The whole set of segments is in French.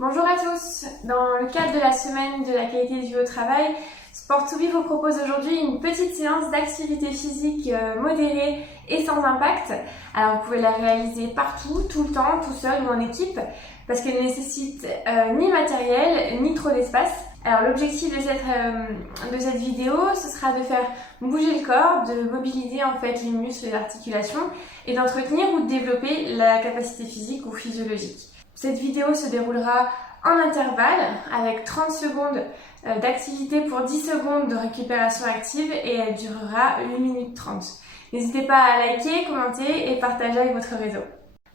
Bonjour à tous. Dans le cadre de la semaine de la qualité de vie au travail, Sport2Be vous propose aujourd'hui une petite séance d'activité physique modérée et sans impact. Alors vous pouvez la réaliser partout, tout le temps, tout seul ou en équipe, parce qu'elle ne nécessite ni matériel, ni trop d'espace. Alors l'objectif de cette vidéo, ce sera de faire bouger le corps, de mobiliser en fait les muscles et l'articulation et d'entretenir ou de développer la capacité physique ou physiologique. Cette vidéo se déroulera en intervalle avec 30 secondes d'activité pour 10 secondes de récupération active et elle durera 8 minutes 30. N'hésitez pas à liker, commenter et partager avec votre réseau.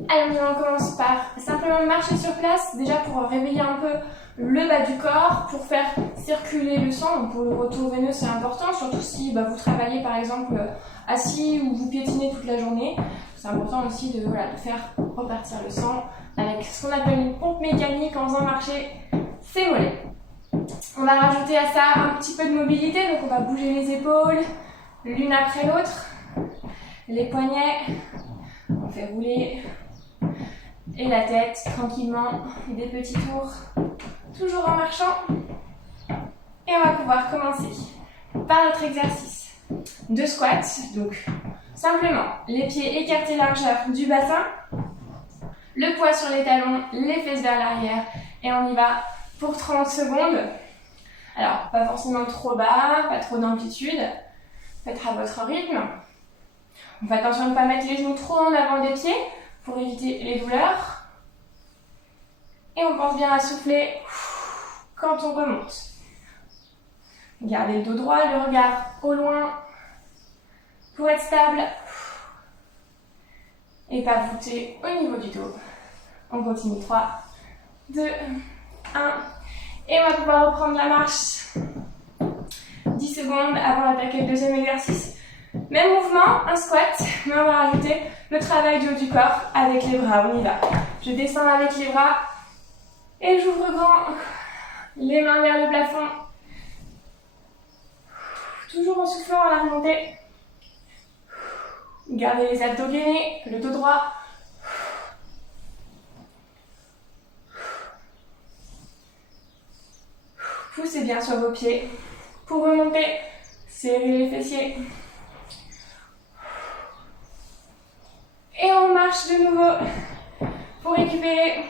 Alors on commence par simplement marcher sur place, déjà pour réveiller un peu le bas du corps, pour faire circuler le sang. Donc pour le retour veineux c'est important, surtout si vous travaillez par exemple assis ou vous piétinez toute la journée. C'est important aussi de faire repartir le sang avec ce qu'on appelle une pompe mécanique en faisant marcher ses mollets. On va rajouter à ça un petit peu de mobilité, donc on va bouger les épaules l'une après l'autre, les poignets, on fait rouler et la tête tranquillement, des petits tours, toujours en marchant. Et on va pouvoir commencer par notre exercice de squat, donc simplement les pieds écartés largeur du bassin, le poids sur les talons, les fesses vers l'arrière et on y va pour 30 secondes. Alors, pas forcément trop bas, pas trop d'amplitude, faites à votre rythme. On fait attention de ne pas mettre les genoux trop en avant des pieds pour éviter les douleurs. Et on pense bien à souffler quand on remonte. Gardez le dos droit, le regard au loin pour être stable et pas voûter au niveau du dos. On continue 3, 2, 1 et on va pouvoir reprendre la marche 10 secondes avant d'attaquer le deuxième exercice. Même mouvement, un squat, mais on va rajouter le travail du haut du corps avec les bras. On y va. Je descends avec les bras et j'ouvre grand, les mains vers le plafond. Toujours en soufflant à la remontée. Gardez les abdos gainés, le dos droit. Poussez bien sur vos pieds. Pour remonter, serrez les fessiers. Et on marche de nouveau pour récupérer.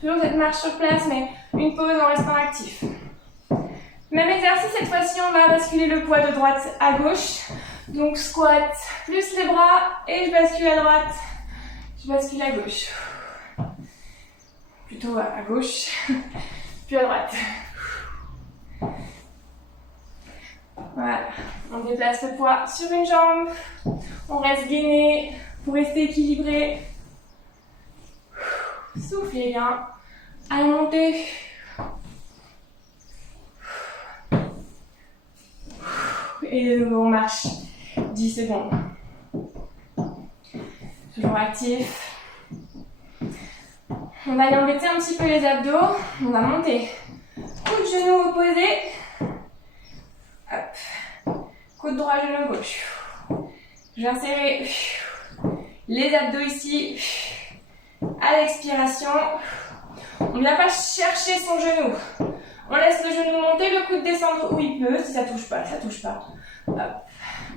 Toujours cette marche sur place, mais une pause en restant actif. Même exercice, cette fois-ci, on va basculer le poids de droite à gauche. Donc squat, plus les bras, et je bascule à droite, je bascule à gauche. Plutôt à gauche, puis à droite. Voilà, on déplace le poids sur une jambe, on reste gainé pour rester équilibré. Soufflez bien, allez monter. Et de nouveau on marche 10 secondes. Toujours actif. On va aller embêter un petit peu les abdos. On va monter. Coude genou opposé. Hop. Coude droit, genou gauche. Je viens serrer les abdos ici. À l'expiration. On ne vient pas chercher son genou. On laisse le genou monter, le coude descendre où il peut. Si ça touche pas, ça touche pas. Hop.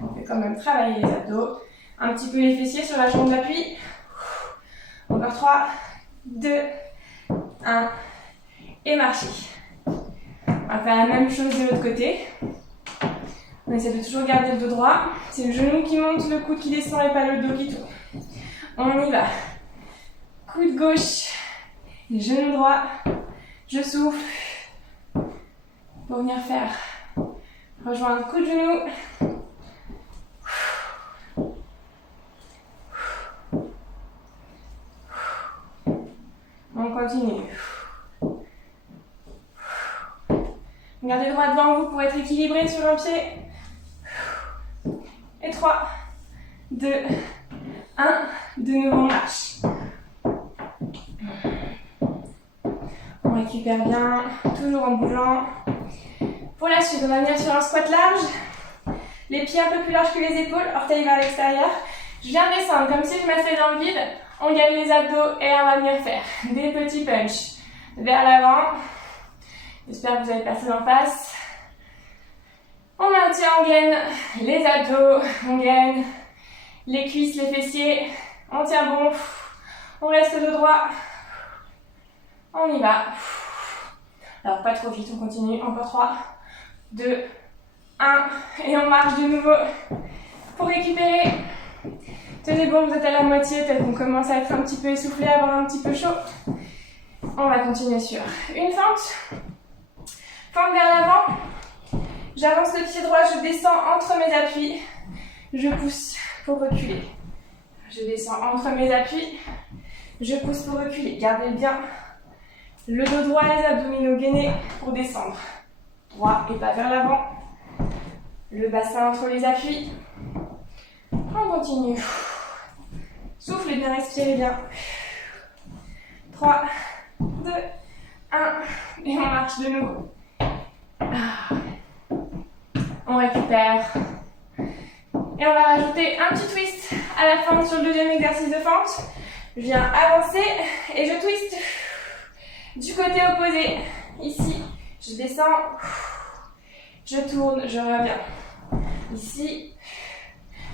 On fait quand même travailler les abdos. Un petit peu les fessiers sur la jambe d'appui. Encore 3, 2, 1. Et marchez. On va faire la même chose de l'autre côté. On essaie de toujours garder le dos droit. C'est le genou qui monte, le coude qui descend et pas le dos qui tourne. On y va. Coude gauche, genou droit. Je souffle. Pour venir faire rejoindre coup de genou. On continue. Gardez le droit devant vous pour être équilibré sur un pied. Et 3, 2, 1. De nouveau on marche. On récupère bien, toujours en bougeant. Pour la suite, on va venir sur un squat large. Les pieds un peu plus larges que les épaules, orteils vers l'extérieur. Je viens descendre comme si je m'asseyais dans le vide On gagne les abdos et on va venir faire des petits punchs vers l'avant. J'espère que vous avez personne en face. On maintient, on gaine les abdos, on gaine les cuisses, les fessiers. On tient bon. On reste dos droit. On y va. Alors pas trop vite, on continue. Encore 3, 2, 1. Et on marche de nouveau pour récupérer. Tenez bon, vous êtes à la moitié, peut-être qu'on commence à être un petit peu essoufflé, à avoir un petit peu chaud. On va continuer sur une fente. Fente vers l'avant. J'avance le pied droit, je descends entre mes appuis. Je pousse pour reculer. Je descends entre mes appuis. Je pousse pour reculer. Gardez bien le dos droit, les abdominaux gainés pour descendre. Droit et pas vers l'avant. Le bassin entre les appuis. On continue. Soufflez bien, respirez bien. 3, 2, 1. Et on marche de nouveau. On récupère. Et on va rajouter un petit twist à la fin sur le deuxième exercice de fente. Je viens avancer et je twiste du côté opposé. Ici, je descends. Je tourne, je reviens. Ici,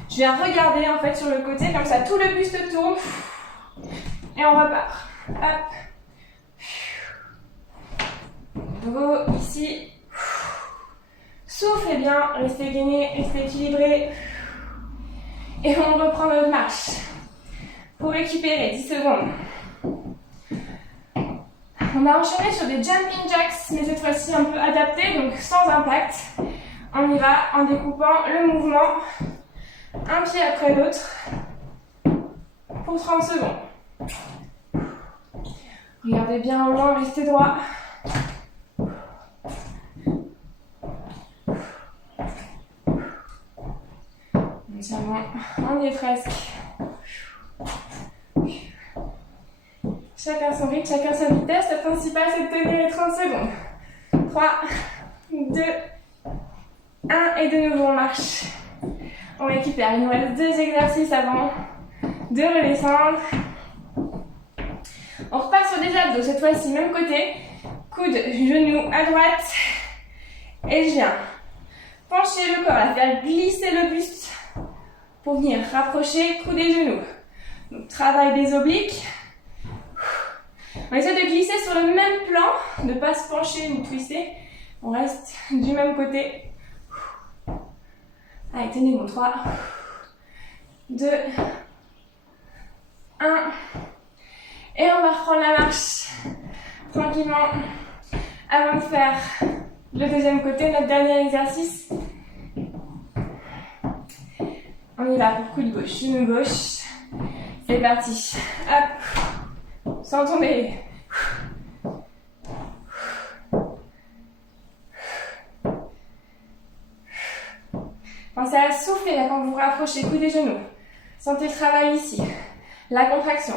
je viens regarder en fait sur le côté, comme ça tout le buste tourne. Et on repart. Hop. Nouveau, ici. Soufflez bien, restez gainé, restez équilibré. Et on reprend notre marche. Pour récupérer 10 secondes. On va enchaîner sur des jumping jacks, mais cette fois-ci un peu adaptés, donc sans impact. On y va en découpant le mouvement, un pied après l'autre, pour 30 secondes. Regardez bien au loin, restez droit. On y est presque. Chacun son rythme, chacun sa vitesse. Le principal, c'est de tenir les 30 secondes. 3, 2, 1. Et de nouveau, on marche. On récupère. Il nous reste 2 exercices avant de redescendre. On repart sur des abdos. Cette fois-ci, même côté. Coude, genou à droite. Et je viens pencher le corps, à faire glisser le buste pour venir rapprocher coude et genoux. Donc, travail des obliques. On essaie de glisser sur le même plan, de ne pas se pencher ni twister. On reste du même côté. Allez, tenez bon. 3, 2, 1. Et on va reprendre la marche tranquillement avant de faire le deuxième côté, notre dernier exercice. On y va pour coude gauche, genou gauche. C'est parti. Hop. Sans tomber. Pensez à souffler là quand vous vous rapprochez, coude et genoux. Sentez le travail ici. La contraction.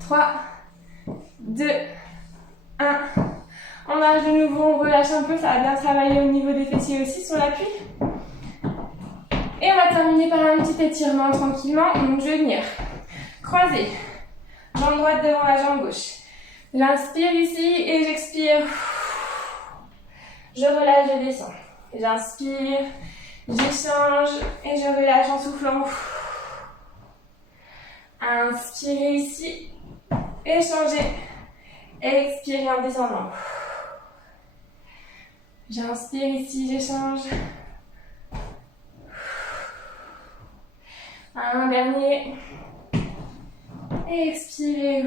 Trois, 2, 1. On marche de nouveau, on relâche un peu, ça va bien travailler au niveau des fessiers aussi sur l'appui. Et on va terminer par un petit étirement tranquillement. Donc je vais venir croiser, jambe droite devant la jambe gauche. J'inspire ici et j'expire. Je relâche, je descends. J'inspire, j'échange et je relâche en soufflant. Inspirez ici, échangez. Expirez en descendant. J'inspire ici, j'échange. Un dernier. Expirez.